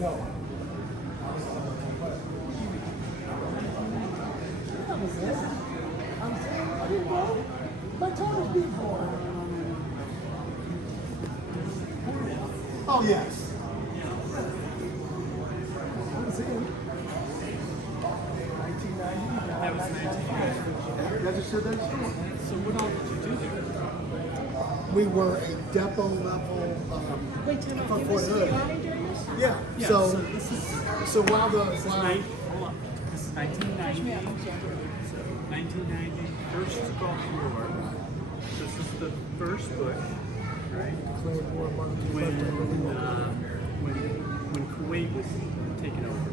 No. That was it. I didn't know. My time was being born. Oh, yes. That was it. 1990. That was 1990. Registered that store. So what all did you do there? We were a depot level Wait, time for out. You Fort were Hood. security during this? Yeah. Yeah, So this is while the This is while, hold on. This is 1990. I'm sorry. 1990, first Gulf War. This is the first Bush, right? When Kuwait was taken over,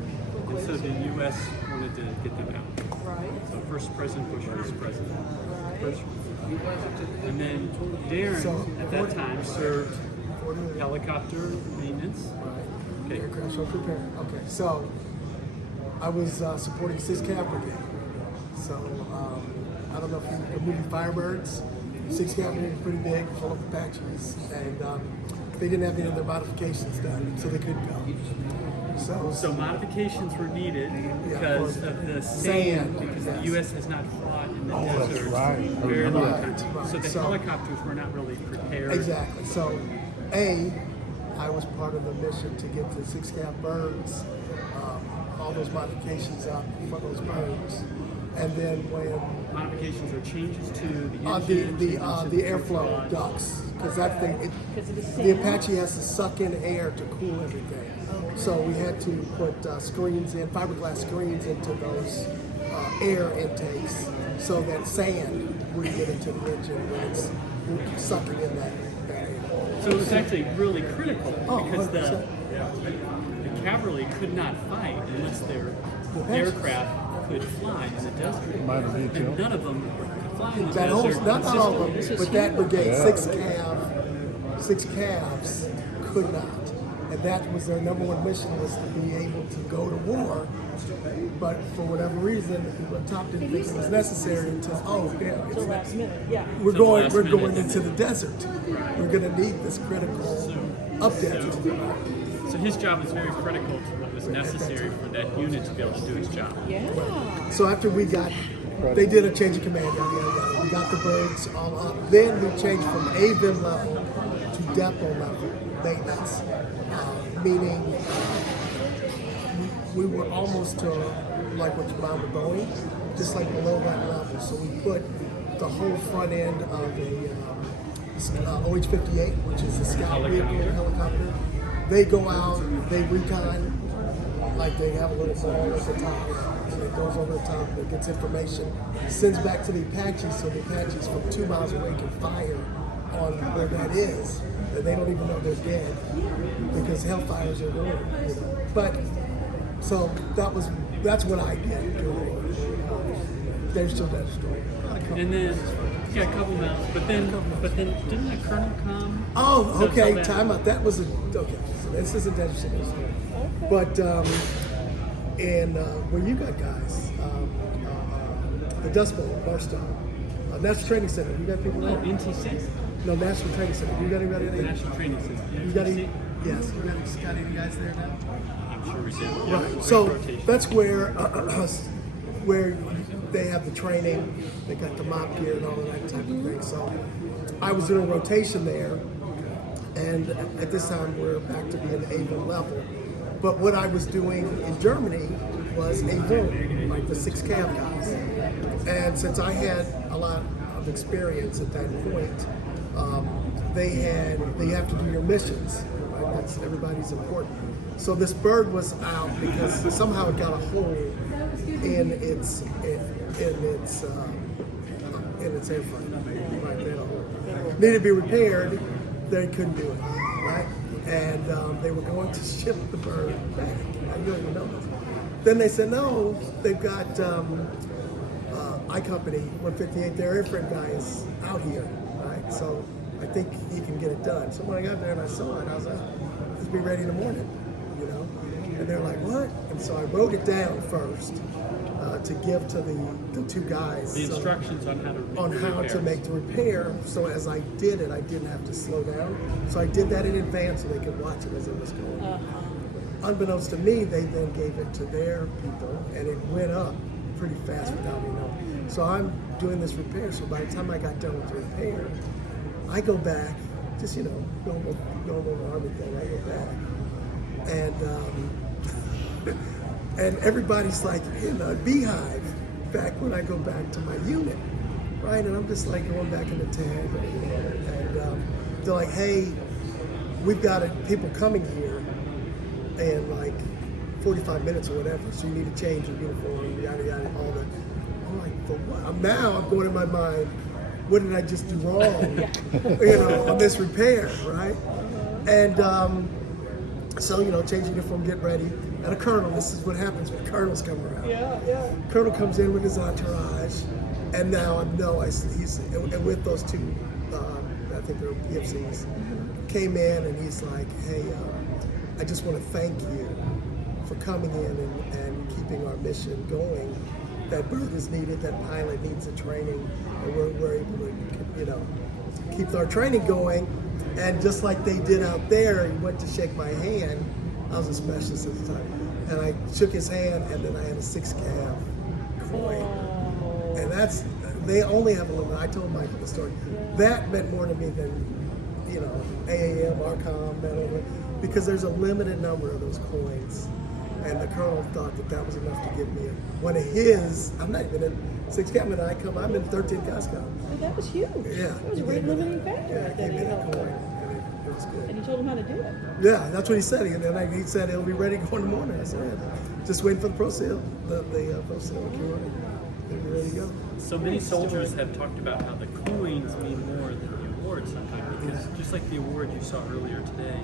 and so the U.S. wanted to get them out. Right. So first President Bush was president. Right. First, and then Darren at that time served helicopter maintenance. Okay. aircraft show prepare. Okay, so I was supporting 6th Cav Brigade. So I don't know if you the movie Firebirds. 6th Cav Brigade was pretty big, full of Apaches, and they didn't have any of their modifications done, so they couldn't go. So modifications were needed because of the sand, because the U.S. has not fought in the desert right. in a very long time. Right. So the So- helicopters were not really prepared. Exactly. So, I was part of the mission to get the 6 Cav birds, all those modifications up for those birds, and then when Modifications or changes to the the engine, the changes to the airflow fuselage. ducts, because that thing, Because of the the sand. Apache has to suck in air to cool everything. So we had to put screens in, fiberglass screens into those air intakes, so that sand wouldn't get into the engine when it's sucking in that air. So it was actually really critical Oh, because 100%. the cavalry could not fight unless their aircraft could fly in the desert. Minor detail. And none of them could fly in the That whole, desert. not all of them, consistently. but that brigade, Yeah. six calves could not. And that was their number one mission, was to be able to go to war. But for whatever reason, the top didn't think it was necessary until, Till last minute, yeah. we're Till going last we're minute. going into the desert. We're gonna need this critical update. So his job was very critical to what was necessary for that unit to be able to do its job. Yeah. So after we got, they did a change of command, yada, yada, yada. We got the birds all up. Then we changed from AVIN level to depot level maintenance, meaning we were almost to like what you found with Boeing, just like below that level. So we put the whole front end of the OH-58, which is the scout vehicle helicopter. They go out, they recon, like they have a little ball at the top, and it goes over the top, and it gets information, sends back to the Apaches, so the Apaches from 2 miles away can fire on where that is, and they don't even know they're dead because hellfires are doing it. You know? But so that's what I did during There's still that story. And then you got a couple miles, but then didn't the colonel come? Oh, So- okay. so that- Time out. That was okay. So this is a Desert City story. But where you got guys, the Dust Bowl, Barstow, National Training Center. You got people Oh, there? NTC, No, National Training Center. You got anybody there? National Training System. You got any? NTC? Yes. You got any guys there now? I'm sure we did. Yeah, Right. great So rotation. that's where they have the training, they got the mop gear and all of that type of thing. So I was doing a rotation there, and at this time we're back to being AVIN level. But what I was doing in Germany was AVIN, like the 6 Cav guys. And since I had a lot of experience at that point, they have to do your missions. Right? That's everybody's important. So this bird was out because somehow it got a hole in its airframe right there. Needed to be repaired. They couldn't do it, right? And they were going to ship the bird back. I didn't even know this. Then they said, no, they've got I Company 158. Their airframe guy is out here, right? So I think he can get it done. So when I got there and I saw it, I was like, let's be ready in the morning, you know? And they're like, what? And so I wrote it down first to give to the two guys. The instructions on how to On how to make the repair. So as I did it, I didn't have to slow down. So I did that in advance so they could watch it as it was going. unbeknownst to me, they then gave it to their people, and it went up pretty fast without me knowing. So I'm doing this repair. So by the time I got done with the repair, I go back, just normal Army thing. I go back, and and everybody's like in a beehive back when I go back to my unit, right? And I'm just like going back in the tent, and they're like, "Hey, we've got people coming here in like 45 minutes or whatever, so you need to change your uniform, yada yada, all that." I'm like, "For what?" I'm going in my mind, what did I just do wrong? On this repair, right? And so change uniform, get ready. And a colonel, this is what happens when colonels come around. Yeah. Colonel comes in with his entourage, and now I know he's and with those two, I think they're PFCs, came in and he's like, "Hey, I just want to thank you for coming in and keeping our mission going. That bird is needed, that pilot needs a training, and we're able to, keep our training going." And just like they did out there, he went to shake my hand. I was a specialist at the time. And I shook his hand, and then I had a 6 cav coin. And they only have a limit. I told Michael the story. That meant more to me than, AAM, ARCOM, medal, because there's a limited number of those coins. And the colonel thought that was enough to give me one of his. I'm not even in 6 cav, I'm in 13 Costco. Oh, that was huge. Yeah. That was a rate limiting factor. Yeah, right he there gave me that that helped coin. with. And it was good. And you told him how to do it. Yeah, that's what he said. And then he said it'll be ready to go in the morning. I said, "Yeah, just waiting for the pro sale, the pro sale will it'll be ready to go." So many soldiers have talked about how the coins mean more than the awards sometimes, because just like the award you saw earlier today,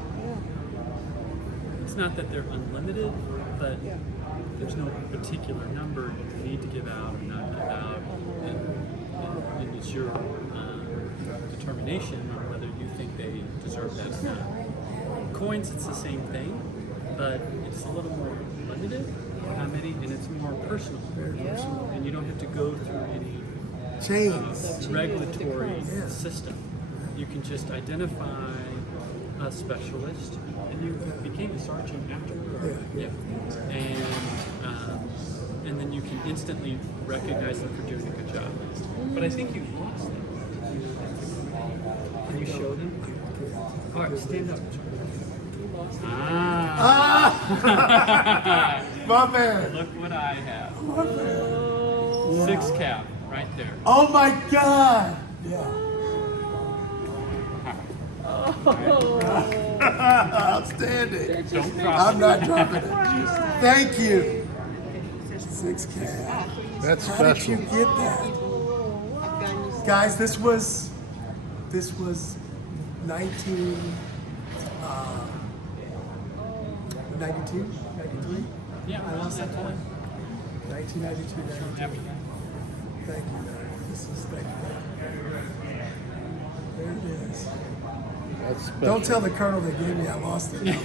it's not that they're unlimited, but there's no particular number you need to give out or not give out, and it's your determination on whether you think they deserve that or not. Coins, it's the same thing, but it's a little more limited how many, and it's more personal. And you don't have to go through any Chains. regulatory Yeah. system. You can just identify a specialist, and you became a sergeant afterward. Yeah. And then you can instantly recognize them for doing a good job. But I think you've lost them. Can you show them? All right, stand up. My man. Look what I have. 6 cap right there. Oh my God. Yeah. Outstanding. Don't cross I'm not dropping it. Thank you. 6 cav. That's How did you special. get that? Guys, this was 1992, 93? Yeah, around that point. 1992, 93. Thank you. This is thank you. There it is. That's special. Don't tell the colonel they gave me. I lost it.